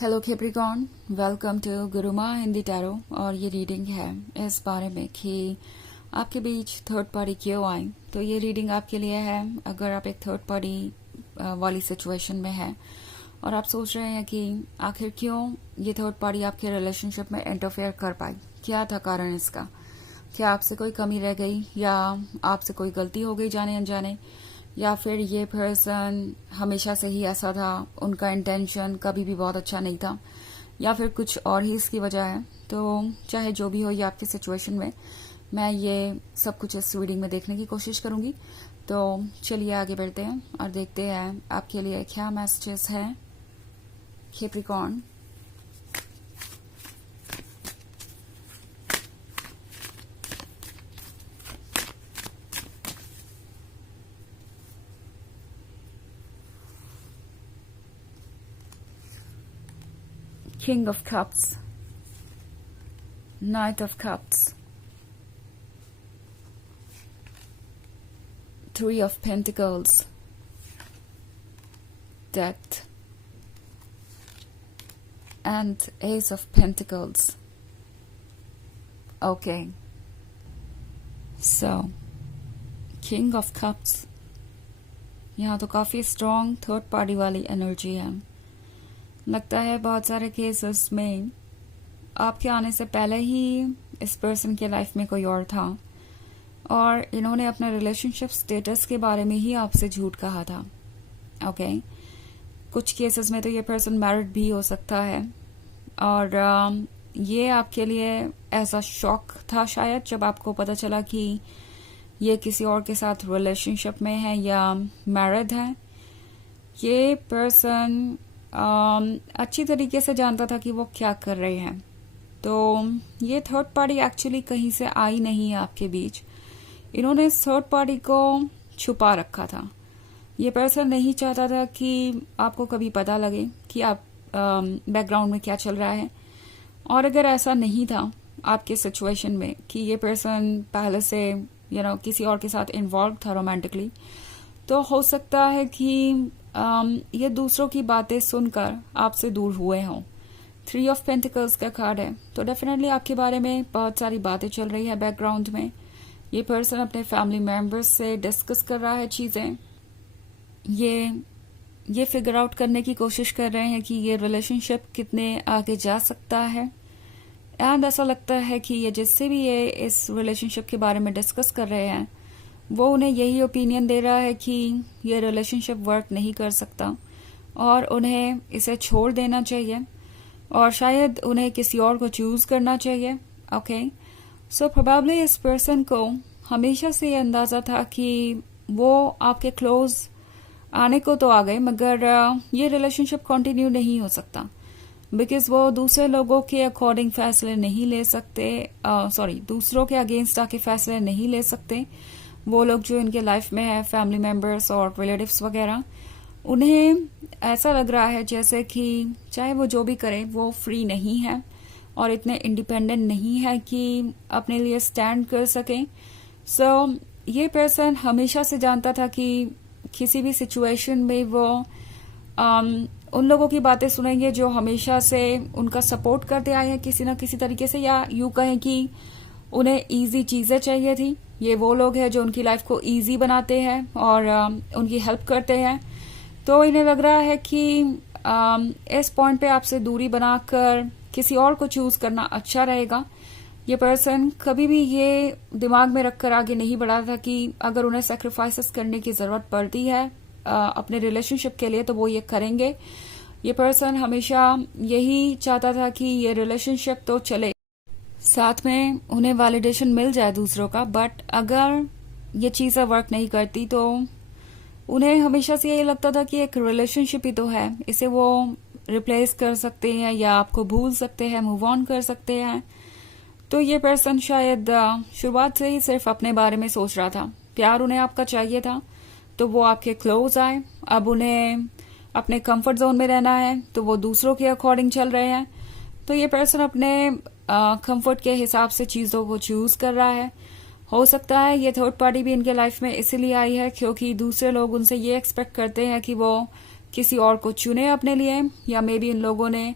Hello Capricorn, welcome to Guruma Hindi tarot. और ये reading है इस बारे में कि आपके बीच थर्ड पार्टी क्यों आई। तो ये रीडिंग आपके लिए है अगर आप एक थर्ड पार्टी वाली सिचुएशन में है और आप सोच रहे हैं कि आखिर क्यों ये थर्ड पार्टी आपके रिलेशनशिप में इंटरफेयर कर पाई, क्या था कारण इसका। क्या आपसे कोई कमी रह गई या आपसे कोई गलती हो गई जाने अनजाने, या फिर ये पर्सन हमेशा से ही ऐसा था, उनका इंटेंशन कभी भी बहुत अच्छा नहीं था, या फिर कुछ और ही इसकी वजह है। तो चाहे जो भी हो ये आपकी सिचुएशन में, मैं ये सब कुछ इस रीडिंग में देखने की कोशिश करूंगी। तो चलिए आगे बढ़ते हैं और देखते हैं आपके लिए क्या मैसेजेस हैं Capricorn. King of Cups, Knight of Cups, Three of Pentacles, Death, and Ace of Pentacles. Okay, so King of Cups, यहाँ तो काफी स्ट्रॉन्ग थर्ड पार्टी वाली एनर्जी है। लगता है बहुत सारे केसेस में आपके आने से पहले ही इस पर्सन के लाइफ में कोई और था और इन्होंने अपने रिलेशनशिप स्टेटस के बारे में ही आपसे झूठ कहा था। ओके, कुछ केसेस में तो ये पर्सन मैरिड भी हो सकता है और ये आपके लिए ऐसा शॉक था शायद जब आपको पता चला कि ये किसी और के साथ रिलेशनशिप में है या मैरिड है। ये पर्सन अच्छी तरीके से जानता था कि वो क्या कर रहे हैं। तो ये थर्ड पार्टी एक्चुअली कहीं से आई नहीं है आपके बीच। इन्होंने इस थर्ड पार्टी को छुपा रखा था। ये पर्सन नहीं चाहता था कि आपको कभी पता लगे कि आप बैकग्राउंड में क्या चल रहा है। और अगर ऐसा नहीं था आपके सिचुएशन में कि ये पर्सन पहले से किसी और के साथ इन्वॉल्व था रोमांटिकली, तो हो सकता है कि ये दूसरों की बातें सुनकर आपसे दूर हुए हों। थ्री ऑफ पेंटिकल्स का कार्ड है, तो डेफिनेटली आपके बारे में बहुत सारी बातें चल रही है बैकग्राउंड में। ये पर्सन अपने फैमिली मेंबर्स से डिस्कस कर रहा है चीजें। ये फिगर आउट करने की कोशिश कर रहे हैं कि ये रिलेशनशिप कितने आगे जा सकता है। एंड ऐसा लगता है कि ये जिससे भी ये इस रिलेशनशिप के बारे में डिस्कस कर रहे हैं वो उन्हें यही ओपिनियन दे रहा है कि ये रिलेशनशिप वर्क नहीं कर सकता और उन्हें इसे छोड़ देना चाहिए और शायद उन्हें किसी और को चूज करना चाहिए। ओके, सो प्रोबेबली इस पर्सन को हमेशा से ये अंदाजा था कि वो आपके क्लोज आने को तो आ गए मगर ये रिलेशनशिप कंटिन्यू नहीं हो सकता बिकॉज वो दूसरे लोगों के अकॉर्डिंग फैसले नहीं ले सकते, दूसरों के अगेंस्ट आके फैसले नहीं ले सकते। वो लोग जो इनके लाइफ में है, फैमिली मेंबर्स और रिलेटिव्स वगैरह, उन्हें ऐसा लग रहा है जैसे कि चाहे वो जो भी करे वो फ्री नहीं है और इतने इंडिपेंडेंट नहीं है कि अपने लिए स्टैंड कर सके। सो ये पर्सन हमेशा से जानता था कि किसी भी सिचुएशन में वो उन लोगों की बातें सुनेंगे जो हमेशा से उनका सपोर्ट करते आए हैं किसी ना किसी तरीके से, या यूं कहें कि उन्हें इजी चीजें चाहिए थी। ये वो लोग हैं जो उनकी लाइफ को इजी बनाते हैं और उनकी हेल्प करते हैं। तो इन्हें लग रहा है कि इस पॉइंट पे आपसे दूरी बनाकर किसी और को चूज करना अच्छा रहेगा। ये पर्सन कभी भी ये दिमाग में रखकर आगे नहीं बढ़ा था कि अगर उन्हें सेक्रीफाइसेस करने की जरूरत पड़ती है अपने रिलेशनशिप के लिए तो वो ये करेंगे। ये पर्सन हमेशा यही चाहता था कि ये रिलेशनशिप तो चले, साथ में उन्हें वैलिडेशन मिल जाए दूसरों का, बट अगर ये चीजें वर्क नहीं करती तो उन्हें हमेशा से यही लगता था कि एक रिलेशनशिप ही तो है, इसे वो रिप्लेस कर सकते हैं या आपको भूल सकते हैं, मूव ऑन कर सकते हैं। तो ये पर्सन शायद शुरुआत से ही सिर्फ अपने बारे में सोच रहा था। प्यार उन्हें आपका चाहिए था तो वो आपके क्लोज आए। अब उन्हें अपने कंफर्ट जोन में रहना है तो वो दूसरों के अकॉर्डिंग चल रहे हैं। तो ये पर्सन अपने कंफर्ट के हिसाब से चीजों को चूज कर रहा है। हो सकता है ये थर्ड पार्टी भी इनके लाइफ में इसीलिए आई है क्योंकि दूसरे लोग उनसे ये एक्सपेक्ट करते हैं कि वो किसी और को चुने अपने लिए, या मे बी इन लोगों ने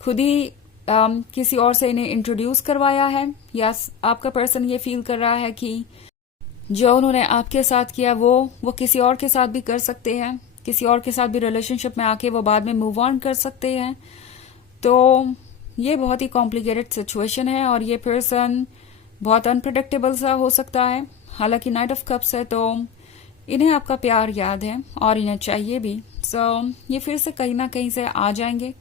खुद ही किसी और से इन्हें इंट्रोड्यूस करवाया है, या आपका पर्सन ये फील कर रहा है कि जो उन्होंने आपके साथ किया वो किसी और के साथ भी कर सकते हैं, किसी और के साथ भी रिलेशनशिप में आके वो बाद में मूव ऑन कर सकते हैं। तो ये बहुत ही कॉम्प्लिकेटेड सिचुएशन है और ये पर्सन बहुत अनप्रिडिक्टेबल सा हो सकता है। हालांकि नाइट ऑफ कप्स है तो इन्हें आपका प्यार याद है और इन्हें चाहिए भी। ये फिर से कहीं ना कहीं से आ जाएंगे,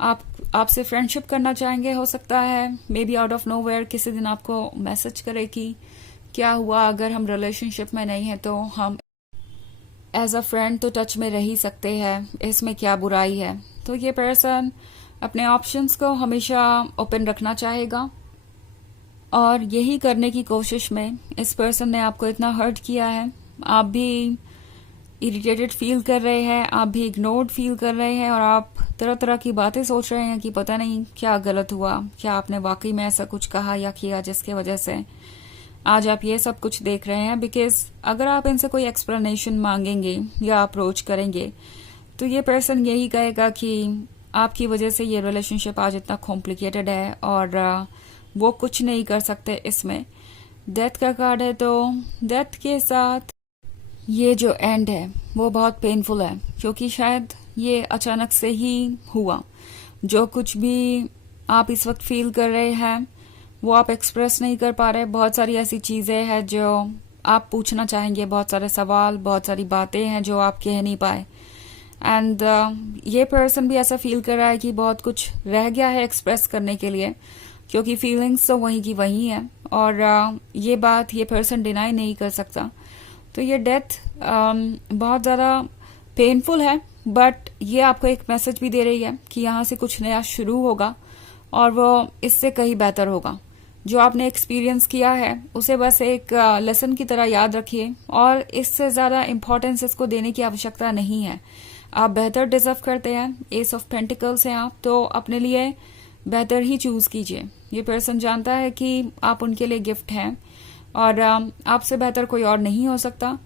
आपसे फ्रेंडशिप करना चाहेंगे। हो सकता है may be out of nowhere किसी दिन आपको मैसेज करे कि क्या हुआ, अगर हम रिलेशनशिप में नहीं है तो हम एज अ फ्रेंड तो टच में रह ही सकते हैं, इसमें क्या बुराई है। तो ये पर्सन अपने ऑप्शंस को हमेशा ओपन रखना चाहेगा और यही करने की कोशिश में इस पर्सन ने आपको इतना हर्ट किया है। आप भी इरिटेटेड फील कर रहे हैं, आप भी इग्नोर्ड फील कर रहे हैं और आप तरह तरह की बातें सोच रहे हैं कि पता नहीं क्या गलत हुआ, क्या आपने वाकई में ऐसा कुछ कहा या किया जिसके वजह से आज आप ये सब कुछ देख रहे हैं। बिकॉज अगर आप इनसे कोई एक्सप्लेनेशन मांगेंगे या अप्रोच करेंगे तो ये पर्सन यही कहेगा कि आपकी वजह से ये रिलेशनशिप आज इतना कॉम्प्लिकेटेड है और वो कुछ नहीं कर सकते। इसमें डेथ का कार्ड है तो डेथ के साथ ये जो एंड है वो बहुत पेनफुल है, क्योंकि शायद ये अचानक से ही हुआ। जो कुछ भी आप इस वक्त फील कर रहे हैं वो आप एक्सप्रेस नहीं कर पा रहे। बहुत सारी ऐसी चीजें हैं जो आप पूछना चाहेंगे, बहुत सारे सवाल, बहुत सारी बातें हैं जो आप कह नहीं पाए। एंड ये पर्सन भी ऐसा फील कर रहा है कि बहुत कुछ रह गया है एक्सप्रेस करने के लिए, क्योंकि फीलिंग्स तो वहीं की वहीं है और ये बात ये पर्सन डिनाई नहीं कर सकता। तो ये डेथ बहुत ज्यादा पेनफुल है, बट ये आपको एक मैसेज भी दे रही है कि यहाँ से कुछ नया शुरू होगा और वो इससे कहीं बेहतर होगा। जो आपने एक्सपीरियंस किया है उसे बस एक लेसन की तरह याद रखिए और इससे ज्यादा इम्पोर्टेंस इसको देने की आवश्यकता नहीं है। आप बेहतर डिजर्व करते हैं, एस ऑफ पेंटिकल्स हैं आप, तो अपने लिए बेहतर ही चूज कीजिए। ये पर्सन जानता है कि आप उनके लिए गिफ्ट हैं और आपसे बेहतर कोई और नहीं हो सकता,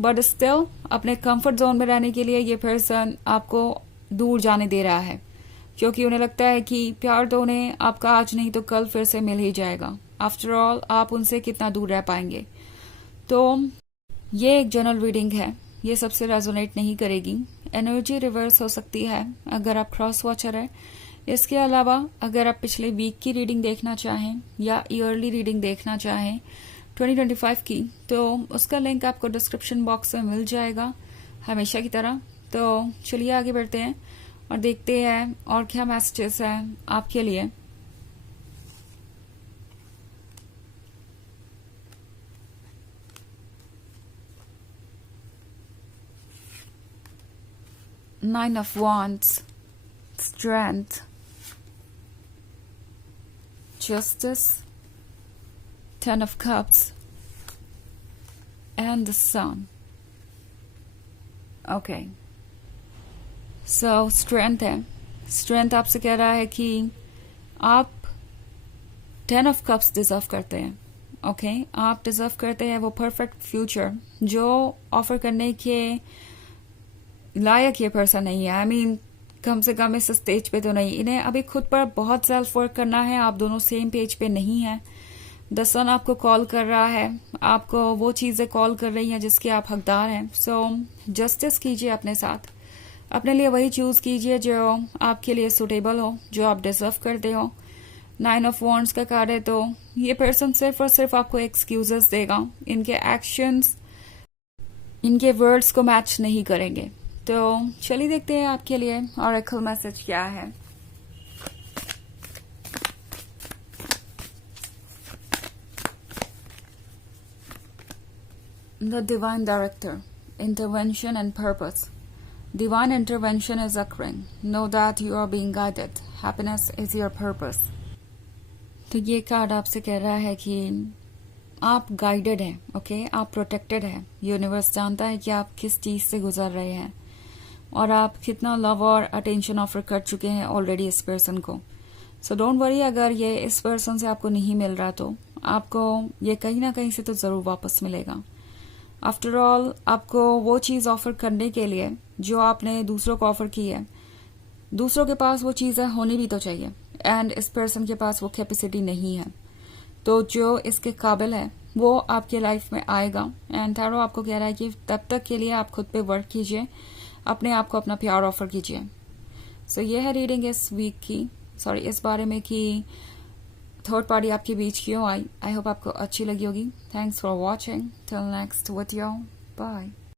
बट स्टिल अपने कंफर्ट जोन में रहने के लिए ये पर्सन आपको दूर जाने दे रहा है, क्योंकि उन्हें लगता है कि प्यार तो उन्हें आपका आज नहीं तो कल फिर से मिल ही जाएगा। आफ्टर ऑल आप उनसे कितना दूर रह पाएंगे। तो ये एक जनरल रीडिंग है, ये सबसे रेजोनेट नहीं करेगी। एनर्जी रिवर्स हो सकती है अगर आप क्रॉस वॉचर है। इसके अलावा अगर आप पिछले वीक की रीडिंग देखना चाहें या ईयरली रीडिंग देखना चाहें 2025 की, तो उसका लिंक आपको डिस्क्रिप्शन बॉक्स में मिल जाएगा हमेशा की तरह। तो चलिए आगे बढ़ते हैं और देखते हैं और क्या मैसेजेस हैं आपके लिए। Nine of Wands, Strength, Justice, Ten of Cups, and the Sun. Okay. So, Strength है। Strength आपसे कह रहा है कि आप 10 of Cups डिजर्व करते हैं। ओके, आप डिजर्व करते हैं वो परफेक्ट फ्यूचर जो ऑफर करने के लायक ये पर्सन नहीं है। आई मीन कम से कम इस स्टेज पे तो नहीं। इन्हें अभी खुद पर बहुत सेल्फ वर्क करना है। आप दोनों सेम पेज पे नहीं है। द सन आपको कॉल कर रहा है, आपको वो चीजें कॉल कर रही हैं जिसके आप हकदार हैं। सो जस्टिस कीजिए अपने साथ, अपने लिए वही चूज कीजिए जो आपके लिए सुटेबल हो, जो आप डिजर्व करते हो। 9 ऑफ वॉन्ड्स का कार्ड है तो ये पर्सन सिर्फ और सिर्फ आपको एक्सक्यूजेस देगा। इनके एक्शंस इनके वर्ड्स को मैच नहीं करेंगे। तो चलिए देखते हैं आपके लिए ऑरेकल मैसेज क्या है। The Divine Director, Intervention and Purpose. Divine intervention is occurring. Know that you are being guided. Happiness is your purpose. तो ये कार्ड आपसे कह रहा है कि आप गाइडेड हैं, ओके, आप प्रोटेक्टेड हैं। यूनिवर्स जानता है कि आप किस चीज से गुजर रहे हैं और आप कितना लव और अटेंशन ऑफर कर चुके हैं ऑलरेडी इस पर्सन को। सो डोंट वरी, अगर ये इस पर्सन से आपको नहीं मिल रहा तो आपको ये कहीं ना कहीं से तो जरूर वापस मिलेगा। आफ्टर ऑल आपको वो चीज ऑफर करने के लिए जो आपने दूसरों को ऑफर की है, दूसरों के पास वो चीजें होनी भी तो चाहिए, एंड इस पर्सन के पास वो कैपेसिटी नहीं है। तो जो इसके काबिल है वो आपके लाइफ में आएगा। एंड टैरो आपको कह रहा है कि तब तक के लिए आप खुद पे वर्क कीजिए, अपने आप को अपना प्यार ऑफर कीजिए। सो ये है रीडिंग इस वीक की, सॉरी इस बारे में कि थर्ड पार्टी आपके बीच क्यों आई। आई होप आपको अच्छी लगी होगी। Thanks for watching, till next video, bye.